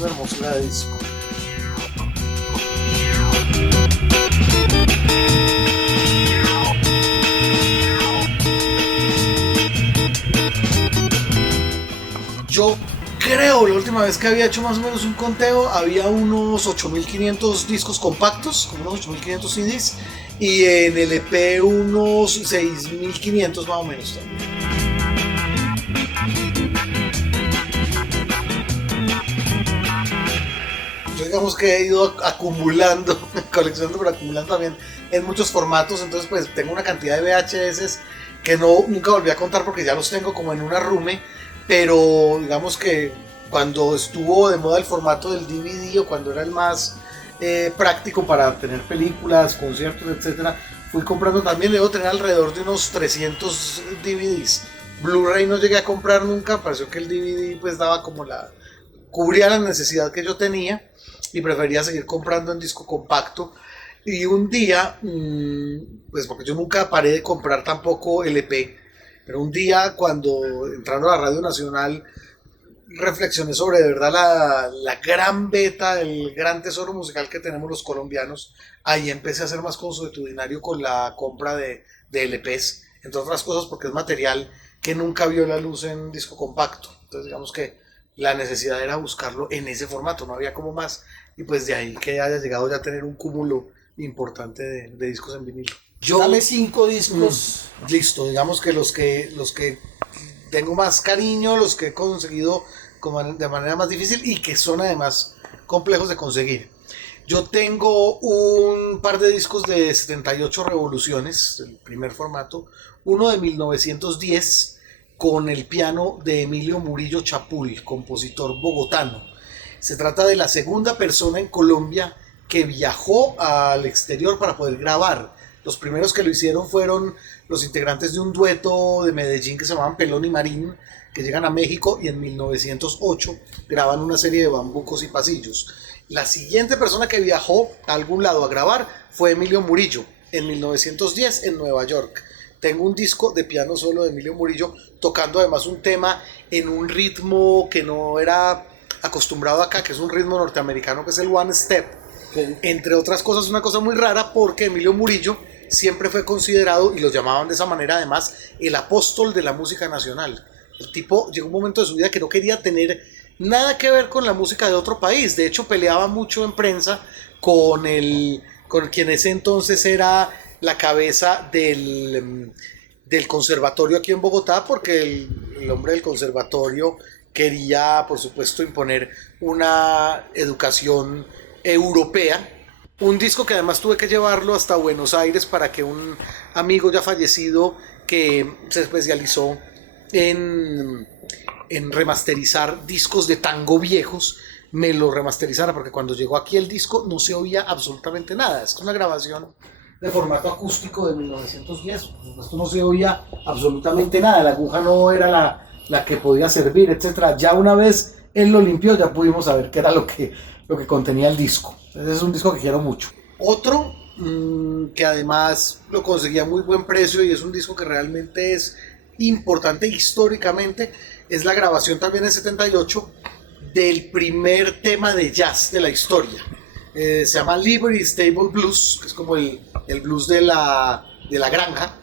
una hermosura de disco. Yo creo, la última vez que había hecho más o menos un conteo, había unos 8.500 discos compactos, como unos 8.500 CDs, y en el EP unos 6.500 más o menos también. Yo digamos que he ido acumulando, coleccionando, pero acumulando también en muchos formatos, entonces pues tengo una cantidad de VHS que nunca volví a contar porque ya los tengo como en una rume. Pero digamos que cuando estuvo de moda el formato del DVD o cuando era el más práctico para tener películas, conciertos, etc., fui comprando también. Debo tener alrededor de unos 300 DVDs. Blu-ray no llegué a comprar nunca, pareció que el DVD pues daba como cubría la necesidad que yo tenía y prefería seguir comprando en disco compacto. Y un día, pues porque yo nunca paré de comprar tampoco LP, pero un día cuando entrando a la Radio Nacional reflexioné sobre de verdad la gran beta, el gran tesoro musical que tenemos los colombianos. Ahí empecé a ser más consuetudinario con la compra de LPs, entre otras cosas porque es material que nunca vio la luz en disco compacto. Entonces digamos que la necesidad era buscarlo en ese formato, no había como más, y pues de ahí que haya llegado ya a tener un cúmulo importante de discos en vinilo. Dame 5 discos. Listo, digamos que los que tengo más cariño, los que he conseguido de manera más difícil y que son además complejos de conseguir. Yo tengo un par de discos de 78 revoluciones, el primer formato, uno de 1910 con el piano de Emilio Murillo Chapul, compositor bogotano. Se trata de la segunda persona en Colombia que viajó al exterior para poder grabar. Los primeros que lo hicieron fueron los integrantes de un dueto de Medellín que se llamaban Pelón y Marín, que llegan a México y en 1908 graban una serie de bambucos y pasillos. La siguiente persona que viajó a algún lado a grabar fue Emilio Murillo, en 1910 en Nueva York. Tengo un disco de piano solo de Emilio Murillo, tocando además un tema en un ritmo que no era acostumbrado acá, que es un ritmo norteamericano, que es el one step. Okay. Entre otras cosas, una cosa muy rara, porque Emilio Murillo siempre fue considerado, y lo llamaban de esa manera además, el apóstol de la música nacional. El tipo llegó un momento de su vida que no quería tener nada que ver con la música de otro país. De hecho, peleaba mucho en prensa con quien ese entonces era la cabeza del conservatorio aquí en Bogotá, porque el hombre del conservatorio quería, por supuesto, imponer una educación europea. Un disco que además tuve que llevarlo hasta Buenos Aires para que un amigo ya fallecido que se especializó en remasterizar discos de tango viejos me lo remasterizara, porque cuando llegó aquí el disco no se oía absolutamente nada. Es una grabación de formato acústico de 1910, por supuesto no se oía absolutamente nada, la aguja no era la que podía servir, etc. Ya una vez él lo limpió, ya pudimos saber qué era lo que contenía el disco. Entonces es un disco que quiero mucho. Otro que además lo conseguía a muy buen precio y es un disco que realmente es importante históricamente, es la grabación también en 78 del primer tema de jazz de la historia. Se llama Livery Stable Blues, que es como el blues de la granja,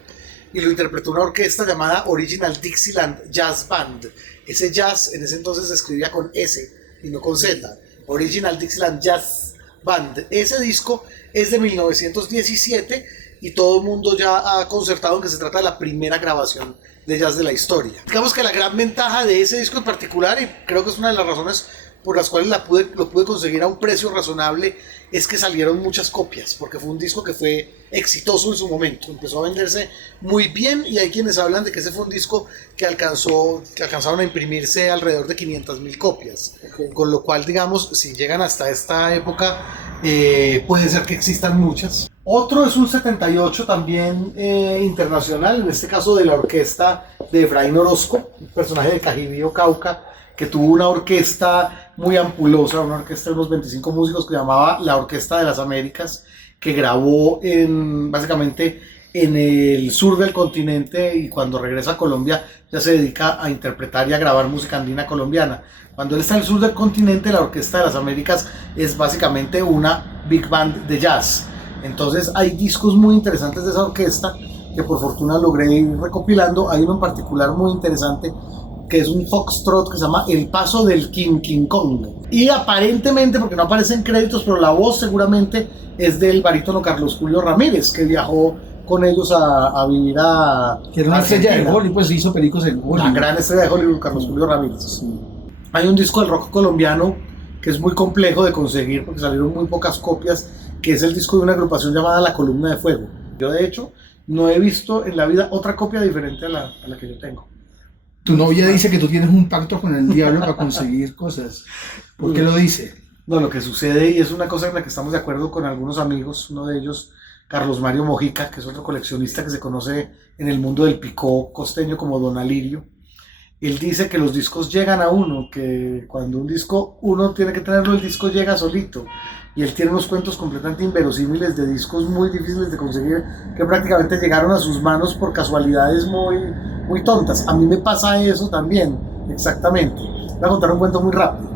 y lo interpretó una orquesta llamada Original Dixieland Jazz Band. Ese jazz en ese entonces se escribía con S y no con Z. Original Dixieland Jazz Band. Ese disco es de 1917 y todo el mundo ya ha concertado en que se trata de la primera grabación de jazz de la historia. Digamos que la gran ventaja de ese disco en particular, y creo que es una de las razones por las cuales lo pude conseguir a un precio razonable, es que salieron muchas copias, porque fue un disco que fue exitoso en su momento, empezó a venderse muy bien, y hay quienes hablan de que ese fue un disco que alcanzaron a imprimirse alrededor de 500.000 copias, okay. Con lo cual, digamos, si llegan hasta esta época, puede ser que existan muchas. Otro es un 78 también internacional, en este caso de la orquesta de Efraín Orozco, un personaje de Cajibío, Cauca, que tuvo una orquesta muy ampulosa, una orquesta de unos 25 músicos que llamaba la Orquesta de las Américas, que grabó básicamente en el sur del continente y cuando regresa a Colombia ya se dedica a interpretar y a grabar música andina colombiana. Cuando él está en el sur del continente, la Orquesta de las Américas es básicamente una big band de jazz. Entonces hay discos muy interesantes de esa orquesta que por fortuna logré ir recopilando. Hay uno en particular muy interesante que es un foxtrot que se llama El Paso del King King Kong. Y aparentemente, porque no aparecen créditos, pero la voz seguramente es del barítono Carlos Julio Ramírez, que viajó con ellos a vivir a que era una estrella de Hollywood, pues hizo películas en Hollywood. La gran estrella de Hollywood, Carlos Julio Ramírez. Sí. Hay un disco del rock colombiano que es muy complejo de conseguir porque salieron muy pocas copias, que es el disco de una agrupación llamada La Columna de Fuego. Yo de hecho no he visto en la vida otra copia diferente a la que yo tengo. Tu novia dice que tú tienes un pacto con el diablo para conseguir cosas. ¿Por qué lo dice? No, lo que sucede, y es una cosa en la que estamos de acuerdo con algunos amigos, uno de ellos, Carlos Mario Mojica, que es otro coleccionista que se conoce en el mundo del picó costeño como Don Alirio. Él dice que los discos llegan a uno, que cuando un disco uno tiene que tenerlo, el disco llega solito. Y él tiene unos cuentos completamente inverosímiles de discos muy difíciles de conseguir, que prácticamente llegaron a sus manos por casualidades muy tontas. A mí me pasa eso también, exactamente. Voy a contar un cuento muy rápido.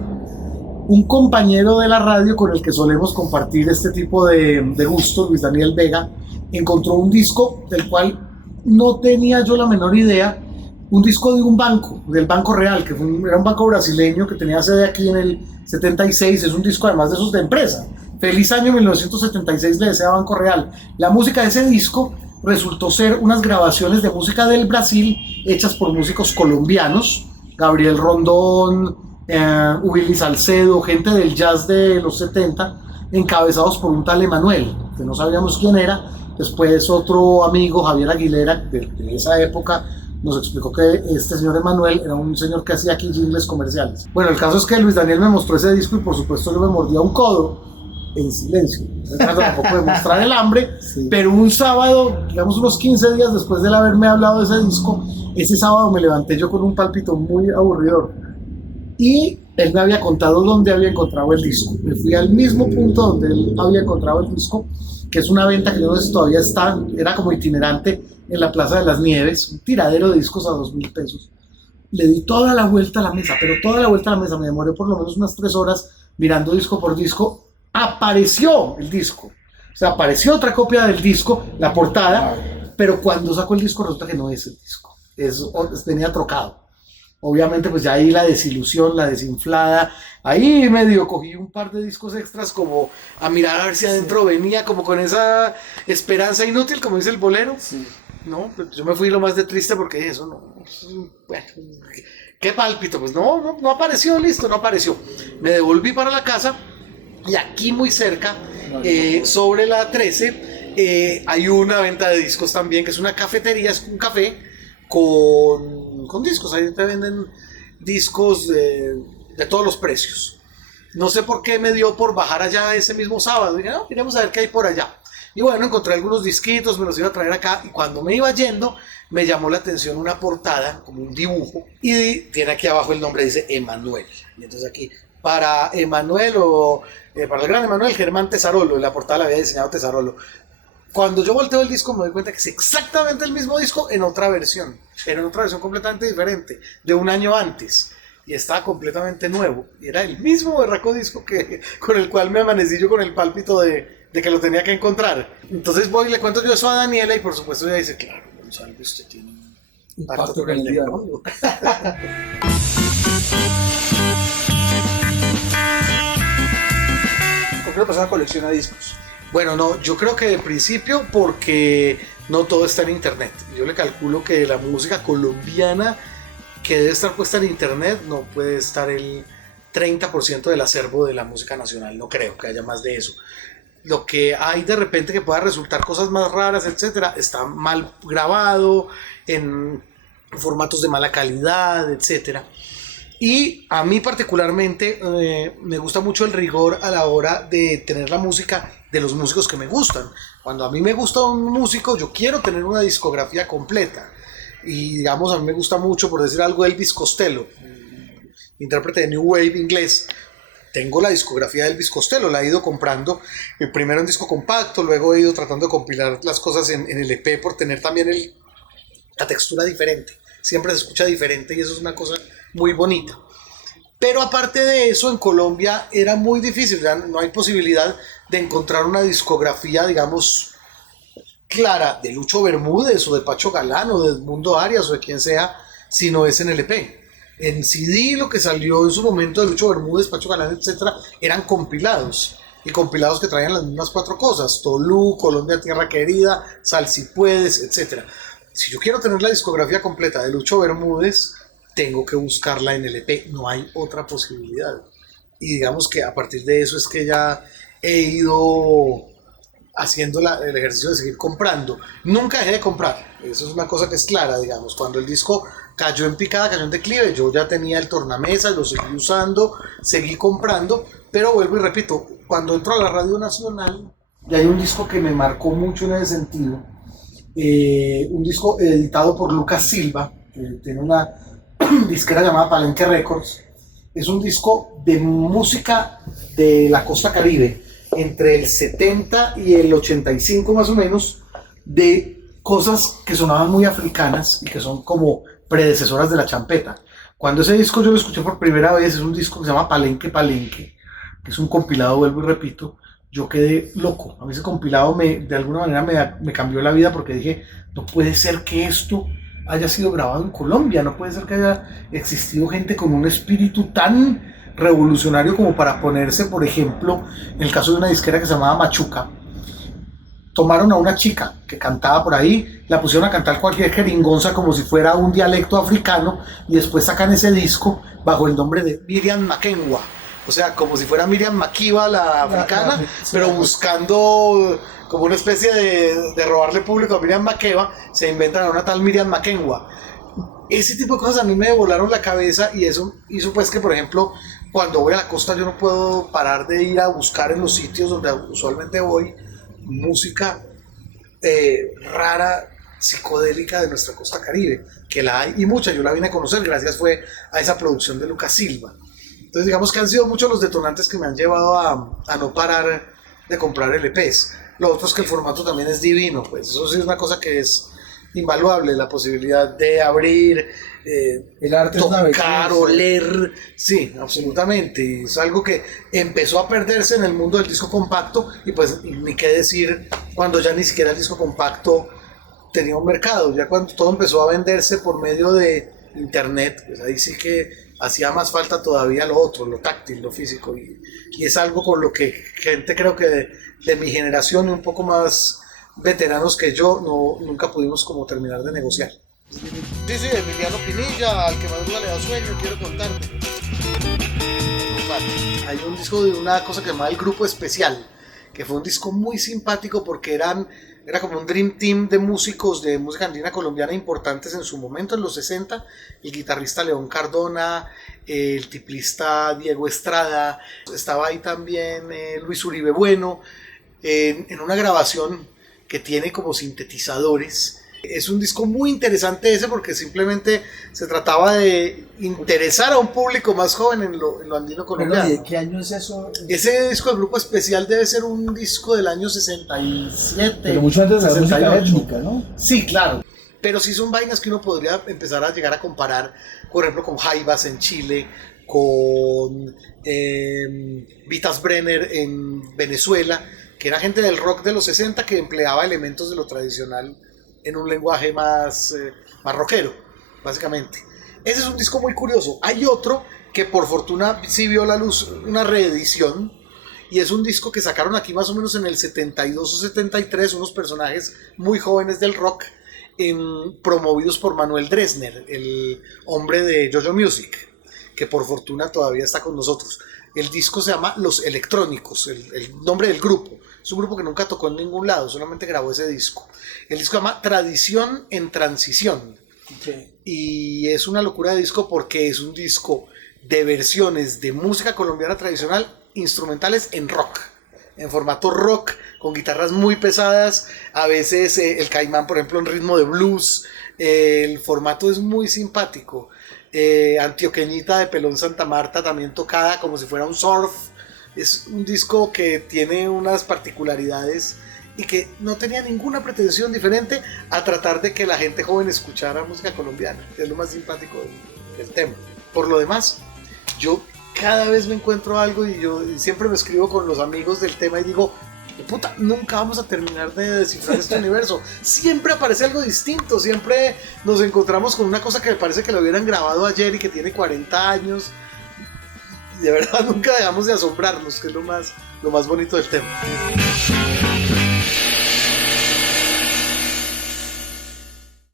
Un compañero de la radio con el que solemos compartir este tipo de gusto, Luis Daniel Vega, encontró un disco del cual no tenía yo la menor idea. Un disco de un banco, del Banco Real, que era un banco brasileño que tenía sede aquí en el 76, es un disco además de esos de empresa. Feliz año 1976 le desea Banco Real. La música de ese disco resultó ser unas grabaciones de música del Brasil hechas por músicos colombianos, Gabriel Rondón, Willy Salcedo, gente del jazz de los 70, encabezados por un tal Emanuel, que no sabíamos quién era. Después otro amigo, Javier Aguilera, de esa época, nos explicó que este señor Emanuel era un señor que hacía aquí jingles comerciales. Bueno, el caso es que Luis Daniel me mostró ese disco y por supuesto yo me mordía un codo en silencio. Tampoco de mostrar el hambre, sí. Pero un sábado, digamos unos 15 días después de él haberme hablado de ese disco, ese sábado me levanté yo con un pálpito muy aburridor. Y él me había contado dónde había encontrado el disco. Me fui al mismo punto donde él había encontrado el disco, que es una venta que yo no sé si todavía está, era como itinerante en la Plaza de las Nieves, un tiradero de discos a 2.000 pesos. Le di toda la vuelta a la mesa, pero toda la vuelta a la mesa, me demoré por lo menos unas 3 horas mirando disco por disco. Apareció el disco, o sea, apareció otra copia del disco, la portada, pero cuando sacó el disco resulta que no es el disco, venía trocado. Obviamente pues ya ahí la desilusión, la desinflada, ahí medio cogí un par de discos extras como a mirar a ver si adentro venía, como con esa esperanza inútil, como dice el bolero. Sí. No, pues yo me fui lo más de triste porque eso no, bueno, qué pálpito, pues no apareció, listo, no apareció. Me devolví para la casa y aquí muy cerca, sobre la 13, hay una venta de discos también, que es una cafetería, es un café con discos. Ahí te venden discos de todos los precios. No sé por qué me dio por bajar allá ese mismo sábado. Dije, no, iremos a ver qué hay por allá. Y bueno, encontré algunos disquitos, me los iba a traer acá. Y cuando me iba yendo, me llamó la atención una portada, como un dibujo. Y tiene aquí abajo el nombre, dice Emanuel. Y entonces aquí, para Emanuel para el gran Emanuel, Germán Tesarolo. En la portada la había diseñado Tesarolo. Cuando yo volteo el disco me doy cuenta que es exactamente el mismo disco en otra versión, pero en otra versión completamente diferente, de un año antes, y estaba completamente nuevo, y era el mismo berraco disco con el cual me amanecí yo con el pálpito de que lo tenía que encontrar. Entonces voy y le cuento yo eso a Daniela, y por supuesto ella dice, claro, Gonzalo, usted tiene un pacto con el diablo. ¿Por qué una persona colecciona discos? Bueno, no, yo creo que de principio porque no todo está en internet. Yo le calculo que la música colombiana que debe estar puesta en internet no puede estar el 30% del acervo de la música nacional, no creo que haya más de eso. Lo que hay de repente que pueda resultar cosas más raras, etcétera, está mal grabado, en formatos de mala calidad, etcétera. Y a mí particularmente me gusta mucho el rigor a la hora de tener la música de los músicos que me gustan. Cuando a mí me gusta un músico, yo quiero tener una discografía completa. Y digamos, a mí me gusta mucho, por decir algo, Elvis Costello, intérprete de New Wave inglés. tengo la discografía de Elvis Costello, la he ido comprando primero en disco compacto, luego he ido tratando de compilar las cosas en el EP por tener también la textura diferente. Siempre se escucha diferente y eso es una cosa muy bonita. Pero aparte de eso, en Colombia era muy difícil, ya no hay posibilidad de encontrar una discografía, digamos, clara de Lucho Bermúdez o de Pacho Galán o de Edmundo Arias o de quien sea, si no es en LP. En CD lo que salió en su momento de Lucho Bermúdez, Pacho Galán, etcétera, eran compilados. Y compilados que traían las mismas 4 cosas: Tolú, Colombia Tierra Querida, Sal Si Puedes, etcétera. Si yo quiero tener la discografía completa de Lucho Bermúdez, tengo que buscarla en LP, no hay otra posibilidad. Y digamos que a partir de eso es que ya he ido haciendo el ejercicio de seguir comprando. Nunca dejé de comprar, eso es una cosa que es clara, digamos. Cuando el disco cayó en picada, cayó en declive, yo ya tenía el tornamesas, lo seguí usando, seguí comprando, pero vuelvo y repito, cuando entro a la Radio Nacional, y hay un disco que me marcó mucho en ese sentido, un disco editado por Lucas Silva, que tiene una disquera llamada Palenque Records. Es un disco de música de la costa Caribe, entre el 70 y el 85 más o menos, de cosas que sonaban muy africanas y que son como predecesoras de la champeta. Cuando ese disco yo lo escuché por primera vez, es un disco que se llama Palenque Palenque, que es un compilado, vuelvo y repito, yo quedé loco. A mí ese compilado de alguna manera me cambió la vida, porque dije, no puede ser que esto haya sido grabado en Colombia, no puede ser que haya existido gente con un espíritu tan revolucionario como para ponerse, por ejemplo, en el caso de una disquera que se llamaba Machuca, tomaron a una chica que cantaba por ahí, la pusieron a cantar cualquier jeringonza como si fuera un dialecto africano, y después sacan ese disco bajo el nombre de Miriam Makengwa, o sea, como si fuera Miriam Makeba la africana, pero buscando como una especie de robarle público a Miriam Makeba, se inventan a una tal Miriam Makengwa. Ese tipo de cosas a mí me volaron la cabeza, y eso hizo pues que, por ejemplo, cuando voy a la costa yo no puedo parar de ir a buscar en los sitios donde usualmente voy música rara, psicodélica de nuestra costa Caribe, que la hay y mucha. Yo la vine a conocer gracias fue a esa producción de Lucas Silva. Entonces digamos que han sido muchos los detonantes que me han llevado a no parar de comprar LPs. Lo otro es que el formato también es divino, pues eso sí es una cosa que es invaluable, la posibilidad de abrir, el arte, tocar, oler, sí, absolutamente. Es algo que empezó a perderse en el mundo del disco compacto, y pues ni qué decir cuando ya ni siquiera el disco compacto tenía un mercado, ya cuando todo empezó a venderse por medio de internet, pues ahí sí que hacía más falta todavía lo otro, lo táctil, lo físico, y es algo con lo que gente, creo que de mi generación y un poco más veteranos que yo, nunca pudimos como terminar de negociar. Sí, Emiliano Pinilla, al que madruga le da sueño, quiero contarte. Hay un disco de una cosa que se llama El Grupo Especial, que fue un disco muy simpático porque era como un dream team de músicos de música andina colombiana importantes en su momento, en los 60, el guitarrista León Cardona, el tiplista Diego Estrada, estaba ahí también Luis Uribe Bueno, en una grabación que tiene como sintetizadores. Es un disco muy interesante ese, porque simplemente se trataba de interesar a un público más joven en lo andino colombiano. ¿Y de qué año es eso? Ese disco del Grupo Especial debe ser un disco del año 67. Pero mucho antes de la música étnica, ¿no? Sí, claro. Pero sí son vainas que uno podría empezar a llegar a comparar, por ejemplo, con Jaivas en Chile, con Vitas Brenner en Venezuela, que era gente del rock de los 60 que empleaba elementos de lo tradicional en un lenguaje más rockero, básicamente. Ese es un disco muy curioso. Hay otro que por fortuna sí vio la luz, una reedición, y es un disco que sacaron aquí más o menos en el 72 o 73, unos personajes muy jóvenes del rock, promovidos por Manuel Dresner, el hombre de JoJo Music, que por fortuna todavía está con nosotros. El disco se llama Los Electrónicos, el nombre del grupo. Es un grupo que nunca tocó en ningún lado, solamente grabó ese disco. El disco se llama Tradición en Transición. Okay. Y es una locura de disco porque es un disco de versiones de música colombiana tradicional, instrumentales en rock, en formato rock, con guitarras muy pesadas, a veces el caimán, por ejemplo, en ritmo de blues. El formato es muy simpático. Antioqueñita de Pelón Santa Marta, también tocada como si fuera un surf. Es un disco que tiene unas particularidades y que no tenía ninguna pretensión diferente a tratar de que la gente joven escuchara música colombiana, que es lo más simpático del tema. Por lo demás, yo cada vez me encuentro algo y yo siempre me escribo con los amigos del tema y digo, puta, nunca vamos a terminar de descifrar este universo. Siempre aparece algo distinto, siempre nos encontramos con una cosa que me parece que lo hubieran grabado ayer y que tiene 40 años. Y de verdad nunca dejamos de asombrarnos, que es lo más bonito del tema.